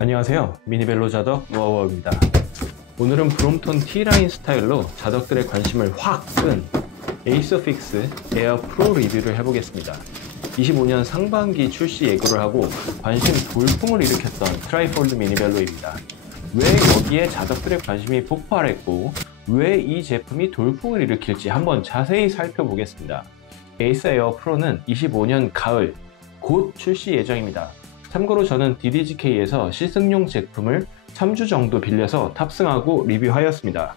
안녕하세요, 미니벨로 자덕 워워입니다. 오늘은 브롬톤 T라인 스타일로 자덕들의 관심을 확 끈 에이서픽스 에어 프로 리뷰를 해보겠습니다. 25년 상반기 출시 예고를 하고 관심 돌풍을 일으켰던 트라이폴드 미니벨로입니다. 왜 여기에 자덕들의 관심이 폭발했고 왜 이 제품이 돌풍을 일으킬지 한번 자세히 살펴보겠습니다. 에이서 에어 프로는 25년 가을 곧 출시 예정입니다. 참고로 저는 DDGK에서 시승용 제품을 3주 정도 빌려서 탑승하고 리뷰하였습니다.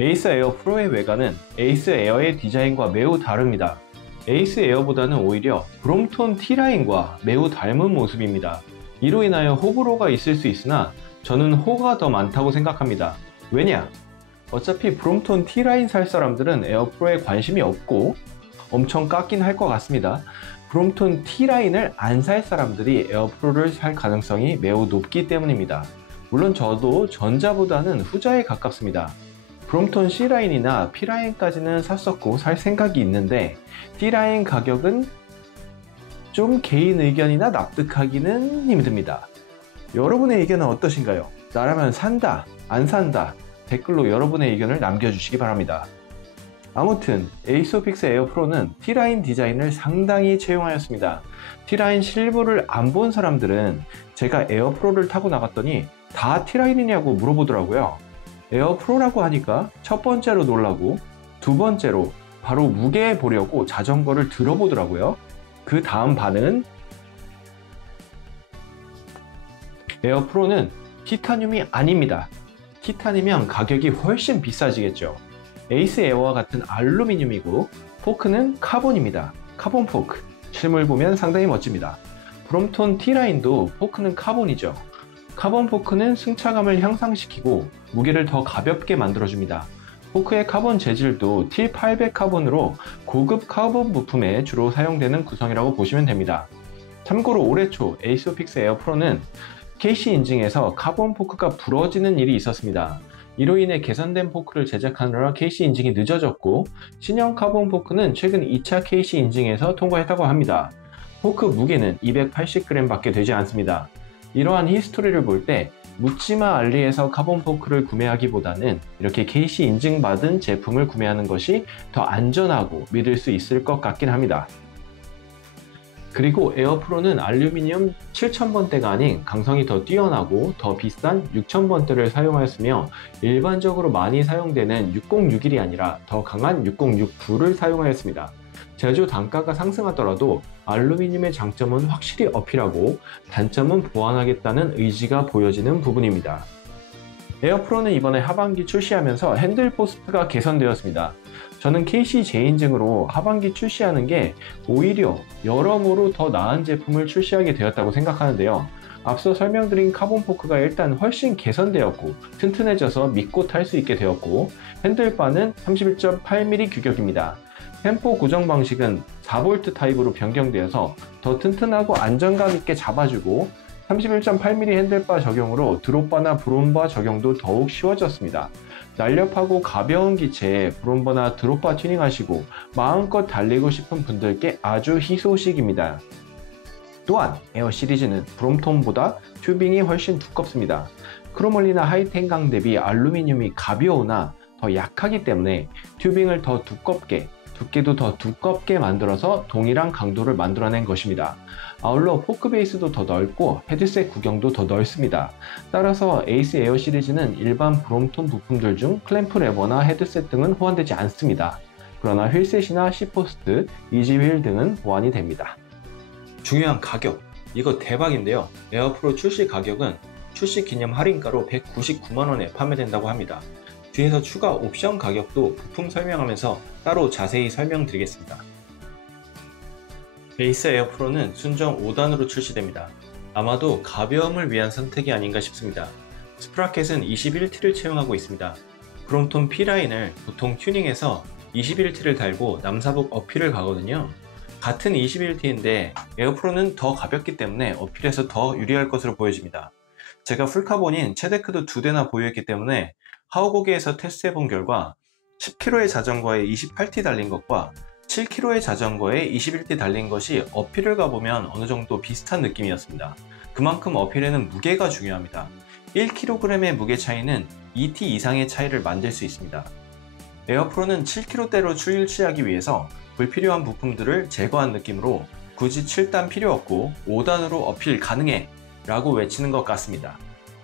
에이서 에어 프로의 외관은 에이서 에어의 디자인과 매우 다릅니다. 에이서 에어보다는 오히려 브롬톤 T라인과 매우 닮은 모습입니다. 이로 인하여 호불호가 있을 수 있으나 저는 호가 더 많다고 생각합니다. 왜냐? 어차피 브롬톤 T라인 살 사람들은 에어 프로에 관심이 없고 엄청 깎긴 할 것 같습니다. 브롬톤 T라인을 안 살 사람들이 에어 프로를 살 가능성이 매우 높기 때문입니다. 물론 저도 전자보다는 후자에 가깝습니다. 브롬톤 C라인이나 P라인까지는 샀었고 살 생각이 있는데 T라인 가격은 좀 개인 의견이나 납득하기는 힘듭니다. 여러분의 의견은 어떠신가요? 나라면 산다, 안 산다 댓글로 여러분의 의견을 남겨주시기 바랍니다. 아무튼 에이서픽스 에어 프로는 T라인 디자인을 상당히 채용하였습니다. T라인 실버를 안 본 사람들은 제가 에어 프로를 타고 나갔더니 다 T라인이냐고 물어보더라고요. 에어 프로라고 하니까 첫 번째로 놀라고 두 번째로 바로 무게 보려고 자전거를 들어보더라고요. 그 다음 반응은 에어 프로는 티타늄이 아닙니다. 티탄이면 가격이 훨씬 비싸지겠죠. 에이스 에어와 같은 알루미늄이고 포크는 카본입니다. 카본 포크. 실물 보면 상당히 멋집니다. 브롬톤 T라인도 포크는 카본이죠. 카본 포크는 승차감을 향상시키고 무게를 더 가볍게 만들어줍니다. 포크의 카본 재질도 T800 카본으로 고급 카본 부품에 주로 사용되는 구성이라고 보시면 됩니다. 참고로 올해 초 에이서픽스 에어 프로는 KC 인증에서 카본 포크가 부러지는 일이 있었습니다. 이로 인해 개선된 포크를 제작하느라 KC 인증이 늦어졌고 신형 카본 포크는 최근 2차 KC 인증에서 통과했다고 합니다. 포크 무게는 280g 밖에 되지 않습니다. 이러한 히스토리를 볼 때 묻지마 알리에서 카본 포크를 구매하기보다는 이렇게 KC 인증받은 제품을 구매하는 것이 더 안전하고 믿을 수 있을 것 같긴 합니다. 그리고 에어 프로는 알루미늄 7000번대가 아닌 강성이 더 뛰어나고 더 비싼 6000번대를 사용하였으며 일반적으로 많이 사용되는 6061이 아니라 더 강한 6069를 사용하였습니다. 제조 단가가 상승하더라도 알루미늄의 장점은 확실히 어필하고 단점은 보완하겠다는 의지가 보여지는 부분입니다. 에어 프로는 이번에 하반기 출시하면서 핸들 포스트가 개선되었습니다. 저는 KC 재인증으로 하반기 출시하는 게 오히려 여러모로 더 나은 제품을 출시하게 되었다고 생각하는데요. 앞서 설명드린 카본 포크가 일단 훨씬 개선되었고 튼튼해져서 믿고 탈 수 있게 되었고 핸들바는 31.8mm 규격입니다. 템포 고정 방식은 4V 타입으로 변경되어서 더 튼튼하고 안정감 있게 잡아주고 31.8mm 핸들바 적용으로 드롭바나 브롬바 적용도 더욱 쉬워졌습니다. 날렵하고 가벼운 기체에 브롬바나 드롭바 튜닝하시고 마음껏 달리고 싶은 분들께 아주 희소식입니다. 또한 에어 시리즈는 브롬톤보다 튜빙이 훨씬 두껍습니다. 크로멀리나 하이텐강 대비 알루미늄이 가벼우나 더 약하기 때문에 튜빙을 더 두껍게 두께도 더 두껍게 만들어서 동일한 강도를 만들어낸 것입니다. 아울러 포크 베이스도 더 넓고 헤드셋 구경도 더 넓습니다. 따라서 에이스 에어 시리즈는 일반 브롬톤 부품들 중 클램프 레버나 헤드셋 등은 호환되지 않습니다. 그러나 휠셋이나 C포스트, 이지휠 등은 호환이 됩니다. 중요한 가격! 이거 대박인데요. 에어프로 출시 가격은 출시 기념 할인가로 199만원에 판매된다고 합니다. 뒤에서 추가 옵션 가격도 부품 설명하면서 따로 자세히 설명드리겠습니다. 에이서 에어 프로는 순정 5단으로 출시됩니다. 아마도 가벼움을 위한 선택이 아닌가 싶습니다. 스프라켓은 21T를 채용하고 있습니다. 브롬톤 P라인을 보통 튜닝해서 21T를 달고 남사북 어필을 가거든요. 같은 21T인데 에어 프로는 더 가볍기 때문에 어필에서 더 유리할 것으로 보여집니다. 제가 풀카본인 체데크도 2대나 보유했기 때문에 하우고기에서 테스트해본 결과 10km의 자전거에 28T 달린 것과 7km의 자전거에 21T 달린 것이 어필을 가보면 어느 정도 비슷한 느낌이었습니다. 그만큼 어필에는 무게가 중요합니다. 1kg의 무게 차이는 2T 이상의 차이를 만들 수 있습니다. 에어프로는 7kg대로 출시하기 위해서 불필요한 부품들을 제거한 느낌으로 굳이 7단 필요 없고 5단으로 어필 가능해 라고 외치는 것 같습니다.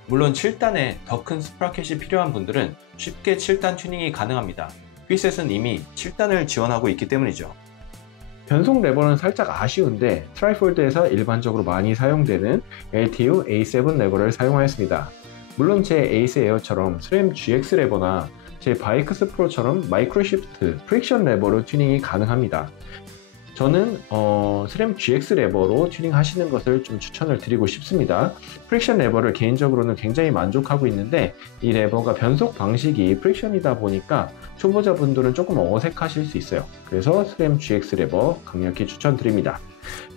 물론 7단에 더 큰 스프라켓이 필요한 분들은 쉽게 7단 튜닝이 가능합니다. 휠셋은 이미 7단을 지원하고 있기 때문이죠. 변속 레버는 살짝 아쉬운데 트라이폴드에서 일반적으로 많이 사용되는 LTU A7 레버를 사용하였습니다. 물론 제 에이스 에어처럼 SRAM GX 레버나 제 바이크스 프로처럼 마이크로 시프트, 프릭션 레버로 튜닝이 가능합니다. 저는 SRAM GX 레버로 튜닝 하시는 것을 좀 추천을 드리고 싶습니다. 프릭션 레버를 개인적으로는 굉장히 만족하고 있는데 이 레버가 변속 방식이 프릭션이다 보니까 초보자분들은 조금 어색하실 수 있어요. 그래서 SRAM GX 레버 강력히 추천드립니다.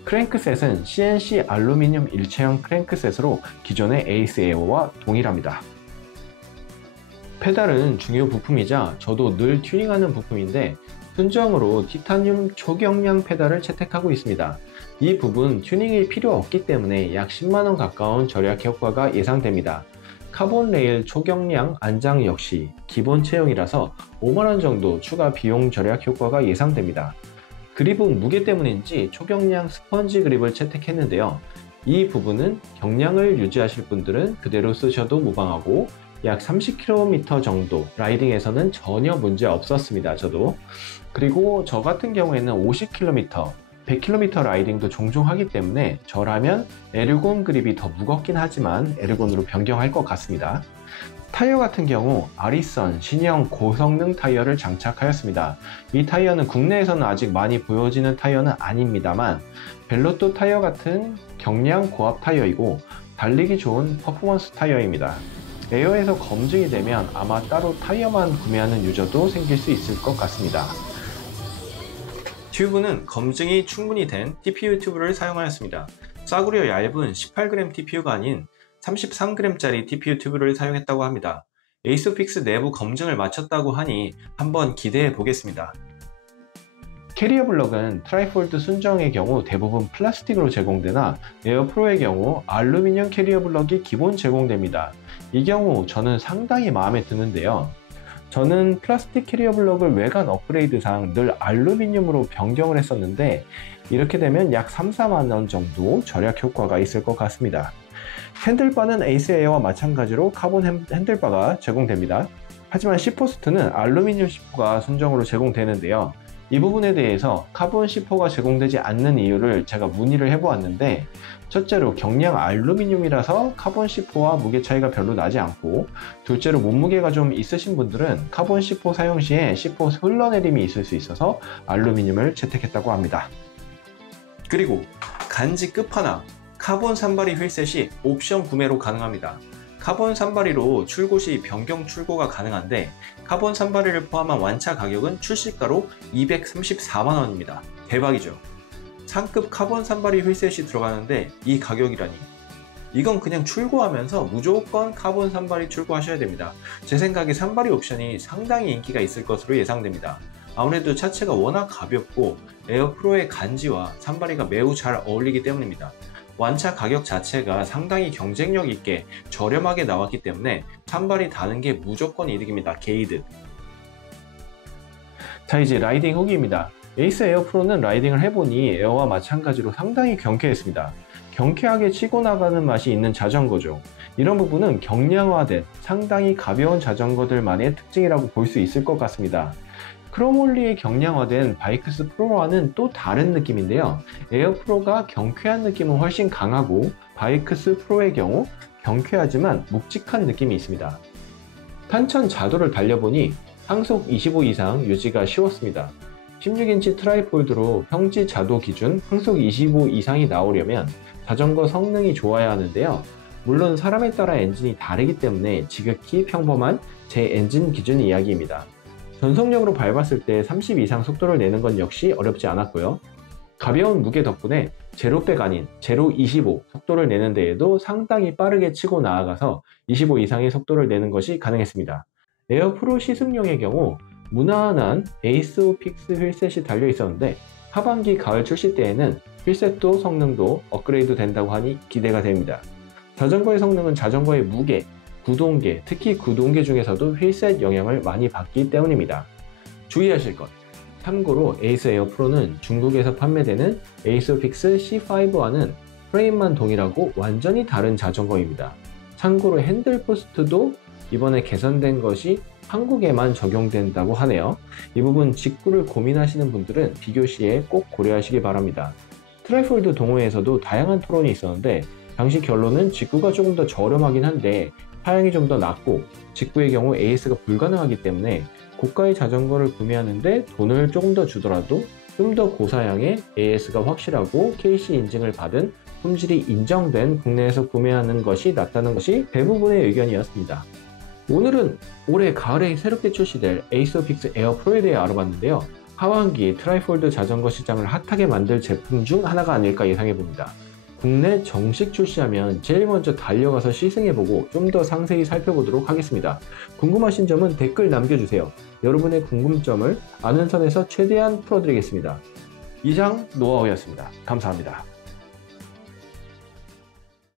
크랭크셋은 CNC 알루미늄 일체형 크랭크셋으로 기존의 에이스 에어와 동일합니다. 페달은 중요 부품이자 저도 늘 튜닝하는 부품인데 순정으로 티타늄 초경량 페달을 채택하고 있습니다. 이 부분 튜닝이 필요 없기 때문에 약 10만원 가까운 절약 효과가 예상됩니다. 카본 레일 초경량 안장 역시 기본 체형이라서 5만원 정도 추가 비용 절약 효과가 예상됩니다. 그립은 무게 때문인지 초경량 스펀지 그립을 채택했는데요. 이 부분은 경량을 유지하실 분들은 그대로 쓰셔도 무방하고 약 30km 정도 라이딩에서는 전혀 문제 없었습니다. 저도. 그리고 저 같은 경우에는 50km, 100km 라이딩도 종종 하기 때문에 저라면 에르곤 그립이 더 무겁긴 하지만 에르곤으로 변경할 것 같습니다. 타이어 같은 경우 아리선 신형 고성능 타이어를 장착하였습니다. 이 타이어는 국내에서는 아직 많이 보여지는 타이어는 아닙니다만 벨로또 타이어 같은 경량 고압 타이어이고 달리기 좋은 퍼포먼스 타이어입니다. 에어에서 검증이 되면 아마 따로 타이어만 구매하는 유저도 생길 수 있을 것 같습니다. 튜브는 검증이 충분히 된 TPU 튜브를 사용하였습니다. 싸구려 얇은 18g TPU가 아닌 33g짜리 TPU 튜브를 사용했다고 합니다. 에이소픽스 내부 검증을 마쳤다고 하니 한번 기대해 보겠습니다. 캐리어 블럭은 트라이폴드 순정의 경우 대부분 플라스틱으로 제공되나 에어프로의 경우 알루미늄 캐리어 블럭이 기본 제공됩니다. 이 경우 저는 상당히 마음에 드는데요. 저는 플라스틱 캐리어 블럭을 외관 업그레이드상 늘 알루미늄으로 변경을 했었는데 이렇게 되면 약 3, 4만원 정도 절약 효과가 있을 것 같습니다. 핸들바는 에이스 에어와 마찬가지로 카본 핸들바가 제공됩니다. 하지만 C4스트는 알루미늄 C4가 순정으로 제공되는데요. 이 부분에 대해서 카본 C4가 제공되지 않는 이유를 제가 문의를 해보았는데 첫째로 경량 알루미늄이라서 카본 C4와 무게 차이가 별로 나지 않고 둘째로 몸무게가 좀 있으신 분들은 카본 C4 사용 시에 C4 흘러내림이 있을 수 있어서 알루미늄을 채택했다고 합니다. 그리고 간지 끝판왕 카본 산발이 휠셋이 옵션 구매로 가능합니다. 카본 산발이로 출고 시 변경 출고가 가능한데 카본 산발이를 포함한 완차 가격은 출시가로 234만원입니다. 대박이죠. 상급 카본 산발이 휠셋이 들어가는데 이 가격이라니. 이건 그냥 출고하면서 무조건 카본 산발이 출고하셔야 됩니다. 제 생각에 산발이 옵션이 상당히 인기가 있을 것으로 예상됩니다. 아무래도 차체가 워낙 가볍고 에어프로의 간지와 산발이가 매우 잘 어울리기 때문입니다. 완차 가격 자체가 상당히 경쟁력 있게 저렴하게 나왔기 때문에 산발이 다는 게 무조건 이득입니다. 게이득. 자, 이제 라이딩 후기입니다. 에이스 에어 프로는 라이딩을 해보니 에어와 마찬가지로 상당히 경쾌했습니다. 경쾌하게 치고 나가는 맛이 있는 자전거죠. 이런 부분은 경량화된 상당히 가벼운 자전거들만의 특징이라고 볼 수 있을 것 같습니다. 크롬올리의 경량화된 바이크스 프로와는 또 다른 느낌인데요. 에어 프로가 경쾌한 느낌은 훨씬 강하고 바이크스 프로의 경우 경쾌하지만 묵직한 느낌이 있습니다. 탄천 자도를 달려보니 항속 25 이상 유지가 쉬웠습니다. 16인치 트라이폴드로 평지 자도 기준 항속 25 이상이 나오려면 자전거 성능이 좋아야 하는데요. 물론 사람에 따라 엔진이 다르기 때문에 지극히 평범한 제 엔진 기준 이야기입니다. 전속력으로 밟았을 때 30 이상 속도를 내는 건 역시 어렵지 않았고요. 가벼운 무게 덕분에 제로백 아닌 제로 25 속도를 내는 데에도 상당히 빠르게 치고 나아가서 25 이상의 속도를 내는 것이 가능했습니다. 에어 프로 시승용의 경우 무난한 에이스오픽스 휠셋이 달려 있었는데 하반기 가을 출시 때에는 휠셋도 성능도 업그레이드 된다고 하니 기대가 됩니다. 자전거의 성능은 자전거의 무게, 구동계, 특히 구동계 중에서도 휠셋 영향을 많이 받기 때문입니다. 주의하실 것. 참고로 에이스 에어 프로는 중국에서 판매되는 에이소픽스 C5와는 프레임만 동일하고 완전히 다른 자전거입니다. 참고로 핸들 포스트도 이번에 개선된 것이 한국에만 적용된다고 하네요. 이 부분 직구를 고민하시는 분들은 비교 시에 꼭 고려하시기 바랍니다. 트라이폴드 동호회에서도 다양한 토론이 있었는데 당시 결론은 직구가 조금 더 저렴하긴 한데 사양이 좀 더 낮고 직구의 경우 AS가 불가능하기 때문에 고가의 자전거를 구매하는데 돈을 조금 더 주더라도 좀 더 고사양의 AS가 확실하고 KC 인증을 받은 품질이 인정된 국내에서 구매하는 것이 낫다는 것이 대부분의 의견이었습니다. 오늘은 올해 가을에 새롭게 출시될 에이소픽스 에어 프로에 대해 알아봤는데요. 하반기 트라이폴드 자전거 시장을 핫하게 만들 제품 중 하나가 아닐까 예상해봅니다. 국내 정식 출시하면 제일 먼저 달려가서 시승해보고 좀 더 상세히 살펴보도록 하겠습니다. 궁금하신 점은 댓글 남겨주세요. 여러분의 궁금점을 아는 선에서 최대한 풀어드리겠습니다. 이상 노하우였습니다. 감사합니다.